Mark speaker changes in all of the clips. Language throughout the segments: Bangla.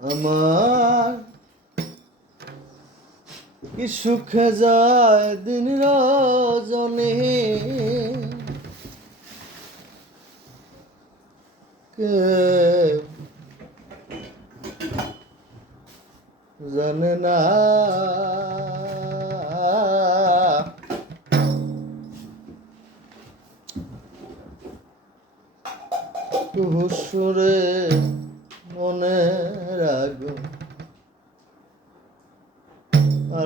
Speaker 1: আমার কি সুখে যায় দিন রজনী? কে জানে না? সুরে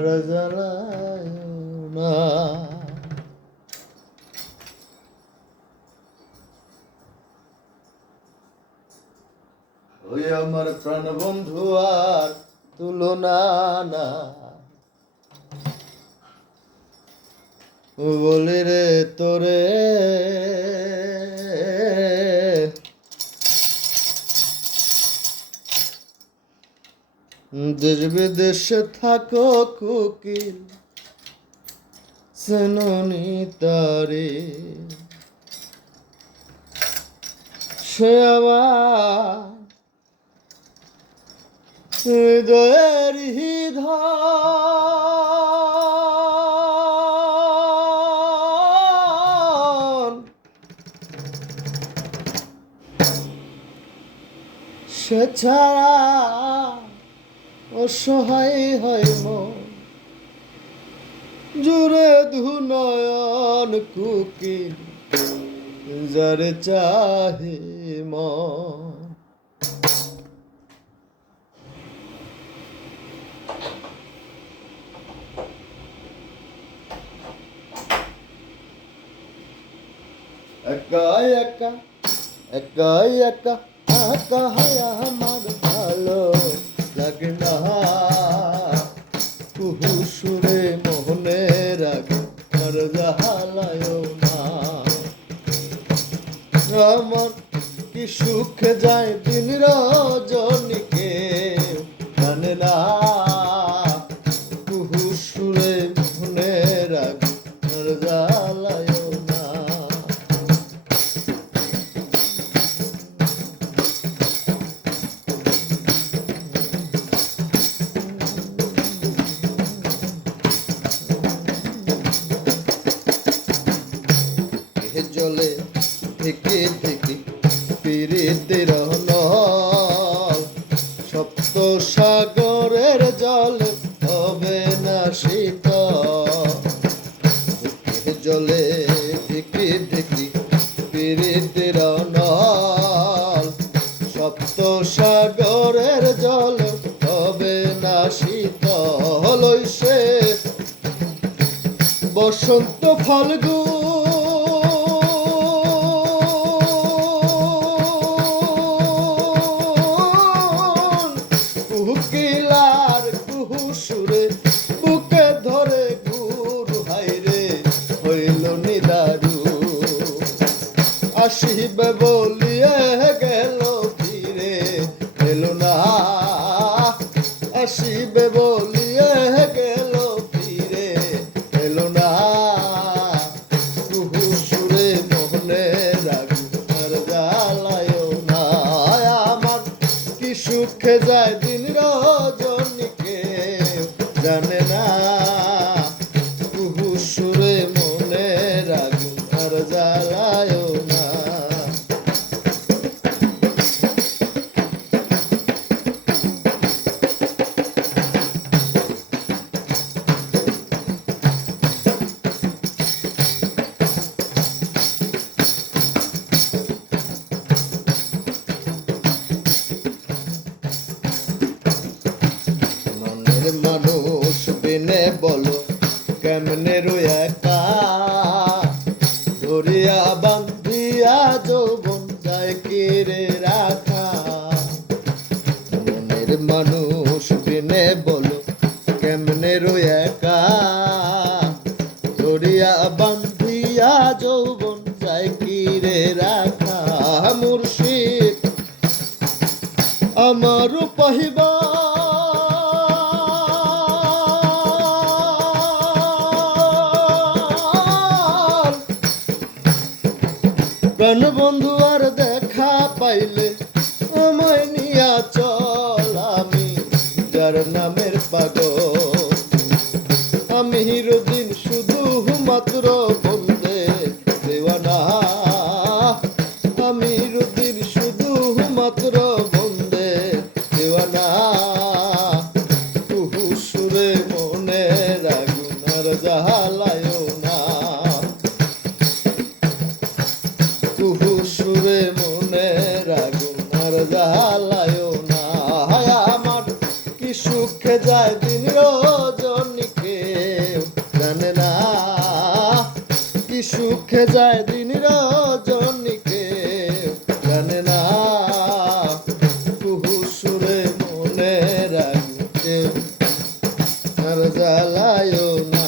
Speaker 1: আর জানায় না ওই আমার প্রাণ বন্ধু আর তুলনা না। বলি রে তোরে দেশ বিদেশে থাকো কোকিল সেননি তারে। সে আমার সে ছাড়া অসহায় হয় মন। জুড়ে ধুনয়ন কুকিল, যারে চাহে মন। একা একা একা একা একা হয় আমার ভালো সুখে যায় দিন রজনীকে জানে কুহু সুরে রাগে জলে থেকে থেকে সাগরের জল হবে না শীত। জলে থেকে থেকে পীড়িতের নল। সপ্ত সাগরের জল হবে না শীত সে। বসন্ত ফাল্গু আসিবে বলিয়ে গেল ফিরে, এলো না। আসিবে বলিয়ে গেল ফিরে, এলো না। কুহু সুরে মোহনে রাগু আর জ্বালায় না আমার। কি সুখে যায় দিন রজনীকে বিনে বলো, কেমনে রয়ে একা? ধরিয়া বান্ধিয়া যৌবন যায় কিরে রাখা। মনের মানুষ বিনে বলো, কেমনে রয়ে একা? ধরিয়া বান্ধিয়া যৌবন যায় কিরে রাখা। মুর্শিদ, আমার পাহিবা প্রাণ বন্ধু আর দেখা পাইলে, আমায় নিয়া চল আমি, যার নামের পাগল। আমি হিরোদিন শুধু মাত্র সুখে যায় দিন রজনীকে জানে না কুহু সুরে মনে রাখতে আর জ্বালায় না